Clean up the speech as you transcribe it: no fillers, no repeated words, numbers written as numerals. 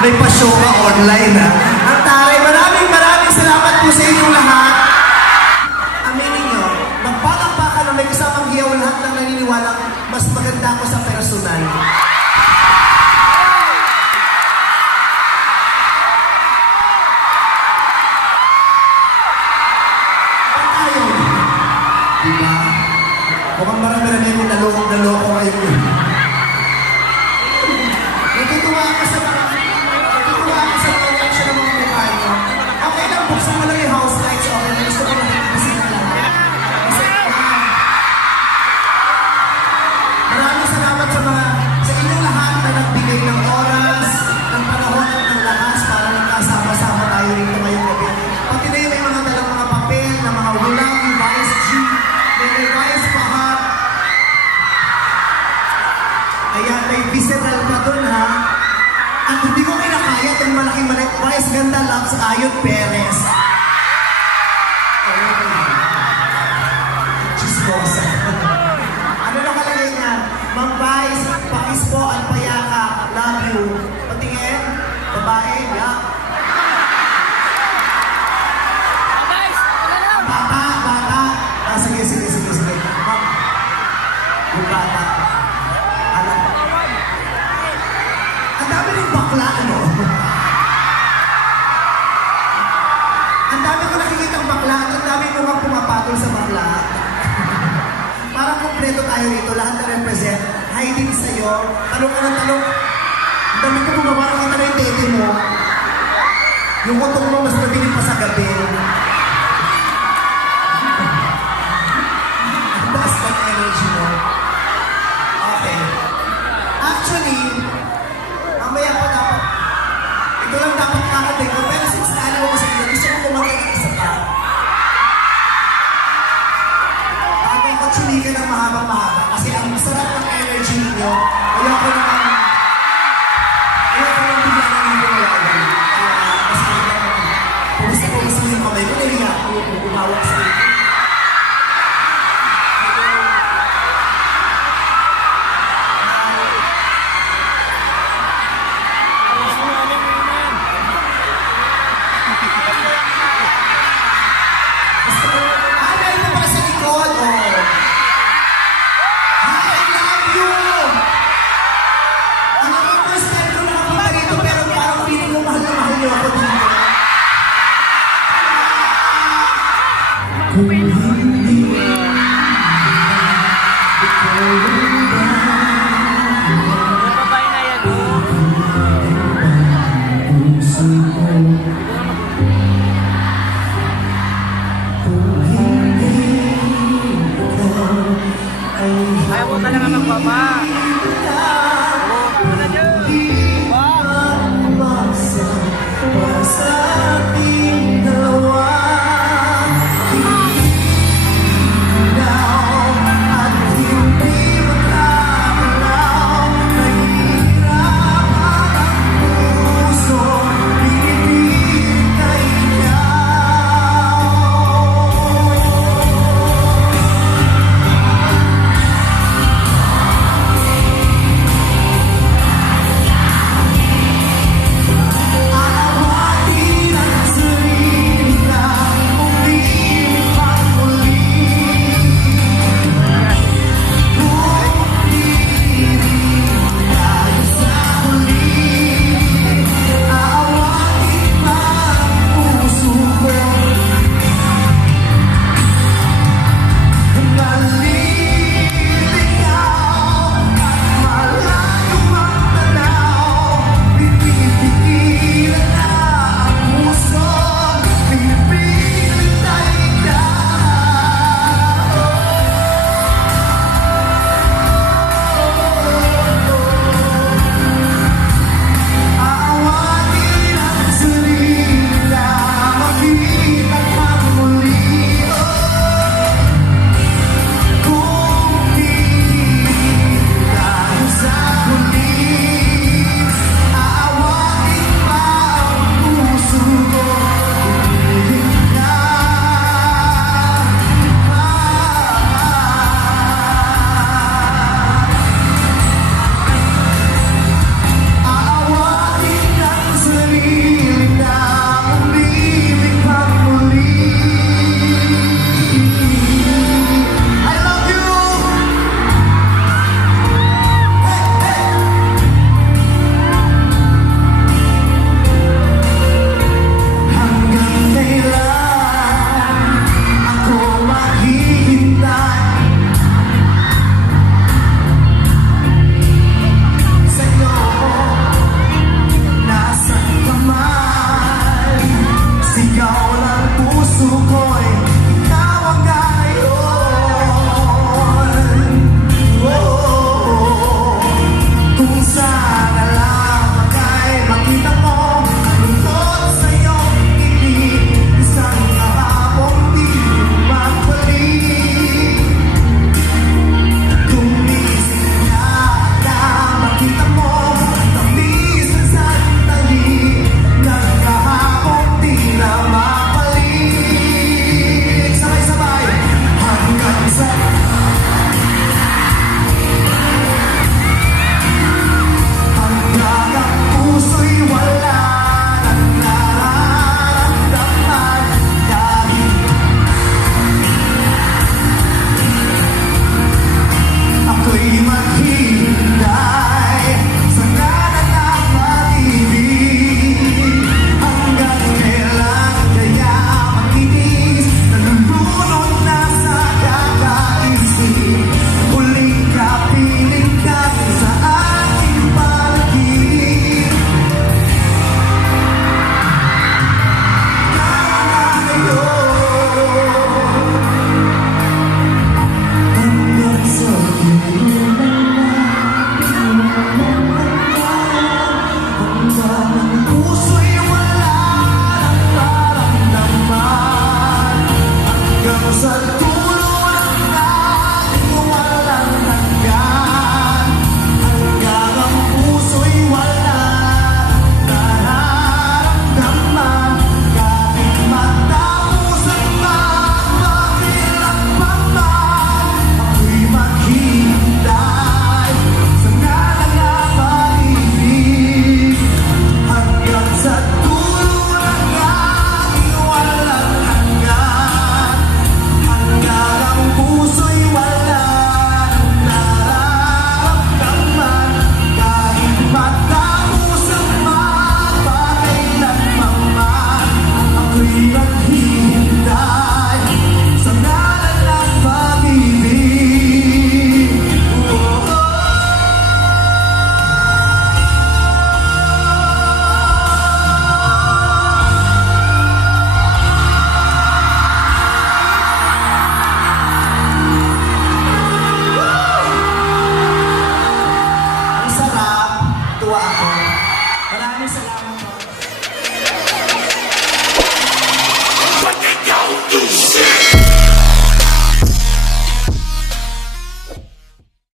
May pa-show ka online, ha? Ang taray, maraming salamat po sa inyong lahat. Aminin nyo, magpakakbaka na may kasamang hiyaw lahat ng naniniwala, mas maganda ako sa personal. Diba? Mukhang marami-rami yung naloko ngayon. Natutuwa ka sa mga reaction ng mga mukha nyo. Okay lang, buksan mo lang yung house lights. Okay lang, gusto ko makikita sila lahat. Maraming salamat sa inyong lahat na nagbigay ng oras, ng panahon at ng lakas para magkasama-sama tayo rito ngayong gabi. Pati na yung may mga dalang mga papel, na mga ulang, yung Vice G, may Vice Pahat. Ayan, may visceral pa dun, ha? At hindi ko kinakaya itong malaking Vice Ganda Loves Ayon Perez. Chismosa. Ano na kalagay niya? Mang Vice, pakis po at payaka. Love you. Patingin. Babae. Yeah. Bata. Sige. Ma'am. Yung bata. Alam. Ang dami rin bakla, ano? Ang dami ko nakikitang bakla at ang dami ko mga pumapatol sa bakla. Parang kompleto tayo rito, lahat na represent. Hi din sa'yo. Talong ka ng talong. Ang dami ko bumaba, nakita na yung tete mo. Yung utong mo mas mabilis pa sa gabi. Ang taas ng energy mo. Okay. Actually, mamaya pa dapat. Ito lang dapat kakating ko. Pero since naalaw ko sa inyo, gusto ko kumagay ng isa pa. Bago ko chilikan ng mahaba-mahaba. Kasi ang masarap ng energy ninyo, ayoko naman bigyan ng hindi malagan. Kasi pulis-pulis yung kamay ko, nariya ko, umawak sa inyo. Kung hindi ikaw ang puso ko, kung hindi ikaw ay ayaw mo talaga magbaba.